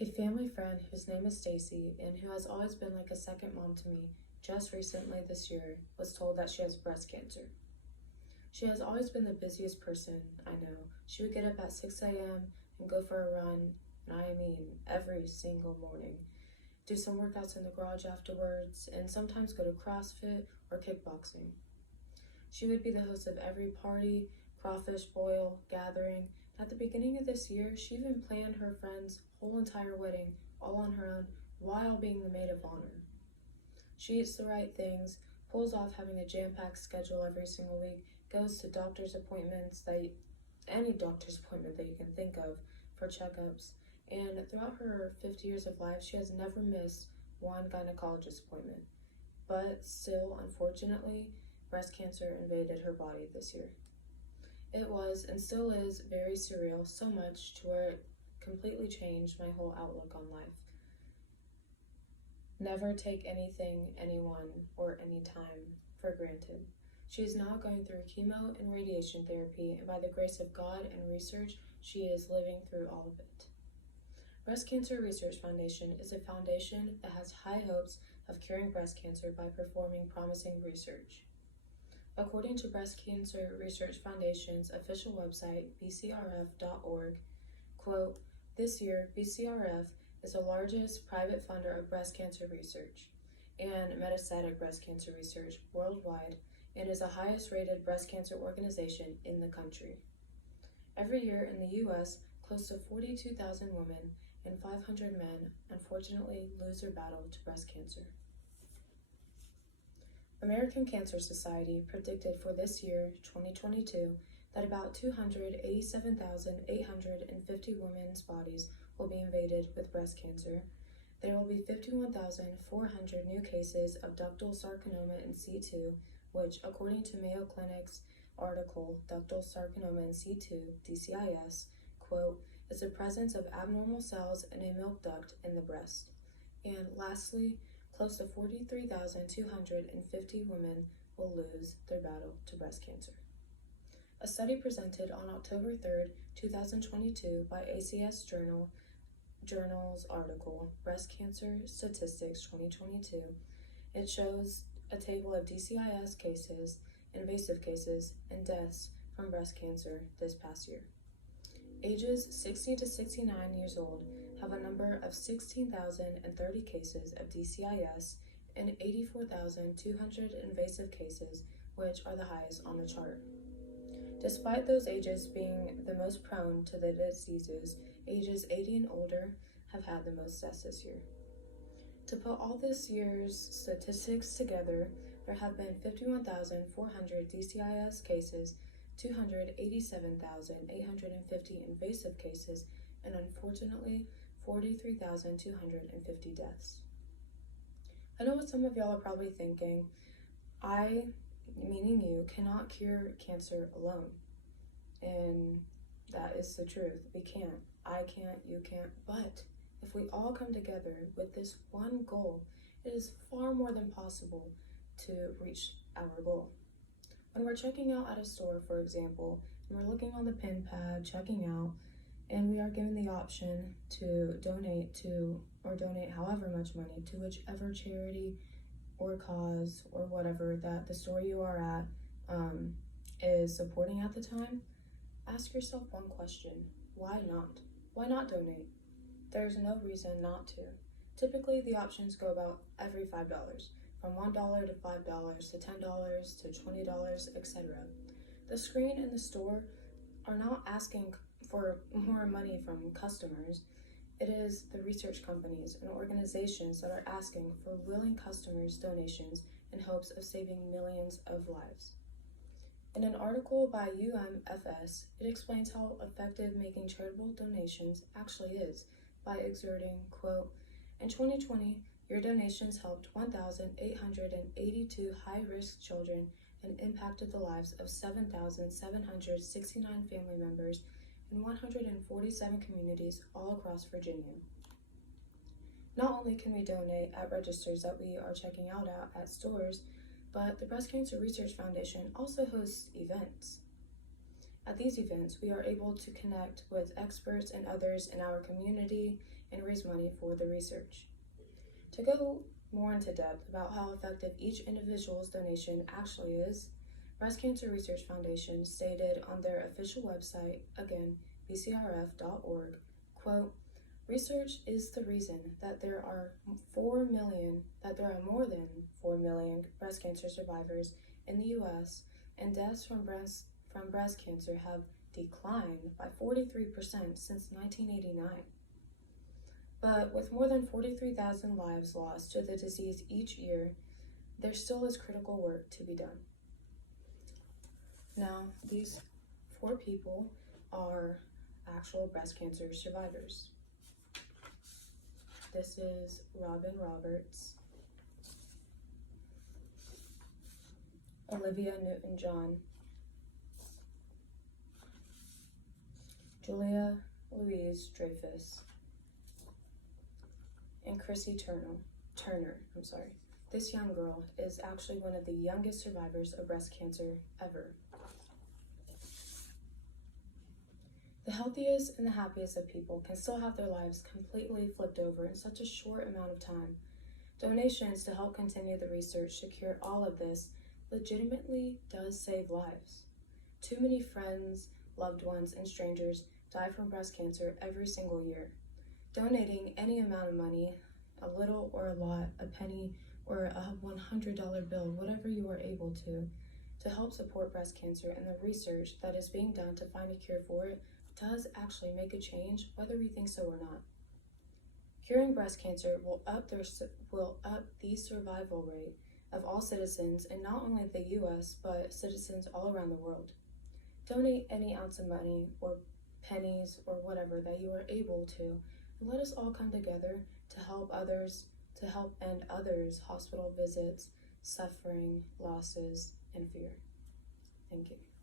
A family friend whose name is Stacy and who has always been like a second mom to me, just recently this year was told that she has breast cancer. She has always been the busiest person I know. She would get up at 6 a.m. and go for a run, and I mean every single morning. Do some workouts in the garage afterwards, and sometimes go to CrossFit or kickboxing. She would be the host of every party, crawfish boil, gathering. At the beginning of this year, she even planned her friend's whole entire wedding all on her own while being the maid of honor. She eats the right things, pulls off having a jam-packed schedule every single week, goes to doctor's appointments, any doctor's appointment that you can think of, for checkups, and throughout her 50 years of life, she has never missed one gynecologist appointment. But still, unfortunately, breast cancer invaded her body this year. It was, and still is, very surreal, so much to where it completely changed my whole outlook on life. Never take anything, anyone, or any time for granted. She is now going through chemo and radiation therapy, and by the grace of God and research, she is living through all of it. Breast Cancer Research Foundation is a foundation that has high hopes of curing breast cancer by performing promising research. According to Breast Cancer Research Foundation's official website, bcrf.org, quote, "This year, BCRF is the largest private funder of breast cancer research and metastatic breast cancer research worldwide and is the highest rated breast cancer organization in the country. Every year in the U.S., close to 42,000 women and 500 men unfortunately lose their battle to breast cancer." American Cancer Society predicted for this year, 2022, that about 287,850 women's bodies will be invaded with breast cancer. There will be 51,400 new cases of ductal sarcoma in situ, which, according to Mayo Clinic's article, Ductal Sarcoma in situ, DCIS, quote, "is the presence of abnormal cells in a milk duct in the breast." And lastly, close to 43,250 women will lose their battle to breast cancer. A study presented on October 3rd, 2022 by ACS Journal's article, Breast Cancer Statistics 2022, it shows a table of DCIS cases, invasive cases, and deaths from breast cancer this past year. Ages 60 to 69 years old have a number of 16,030 cases of DCIS and 84,200 invasive cases, which are the highest on the chart. Despite those ages being the most prone to the diseases, ages 80 and older have had the most deaths this year. To put all this year's statistics together, there have been 51,400 DCIS cases, 287,850 invasive cases, and unfortunately, 43,250 deaths. I know what some of y'all are probably thinking. I, meaning you, cannot cure cancer alone. And that is the truth. We can't. I can't, you can't. But if we all come together with this one goal, it is far more than possible to reach our goal. When we're checking out at a store, for example, and we're looking on the pin pad, checking out, and we are given the option to donate however much money to whichever charity or cause or whatever that the store you are at is supporting at the time, ask yourself one question: why not? Why not donate? There's no reason not to. Typically, the options go about every $5, from $1 to $5 to $10 to $20, etc. The screen in the store are not asking for more money from customers. It is the research companies and organizations that are asking for willing customers' donations in hopes of saving millions of lives. In an article by UMFS, it explains how effective making charitable donations actually is by exerting, quote, "In 2020, your donations helped 1,882 high-risk children and impacted the lives of 7,769 family members in 147 communities all across Virginia." Not only can we donate at registers that we are checking out at stores, but the Breast Cancer Research Foundation also hosts events. At these events, we are able to connect with experts and others in our community and raise money for the research. To go more into depth about how effective each individual's donation actually is, Breast Cancer Research Foundation stated on their official website, again, bcrf.org, quote, "Research is the reason that there are more than 4 million breast cancer survivors in the US, and deaths from breast cancer have declined by 43% since 1989. But with more than 43,000 lives lost to the disease each year, there still is critical work to be done." Now, these 4 people are actual breast cancer survivors. This is Robin Roberts, Olivia Newton-John, Julia Louise Dreyfus, and Chrissy Turner. This young girl is actually one of the youngest survivors of breast cancer ever. The healthiest and the happiest of people can still have their lives completely flipped over in such a short amount of time. Donations to help continue the research to cure all of this legitimately does save lives. Too many friends, loved ones, and strangers die from breast cancer every single year. Donating any amount of money, a little or a lot, a penny or a $100 bill, whatever you are able to help support breast cancer and the research that is being done to find a cure for it does actually make a change, whether we think so or not. Curing breast cancer will up the survival rate of all citizens in not only the US, but citizens all around the world. Donate any ounce of money or pennies or whatever that you are able to, and let us all come together to help end others' hospital visits, suffering, losses, and fear. Thank you.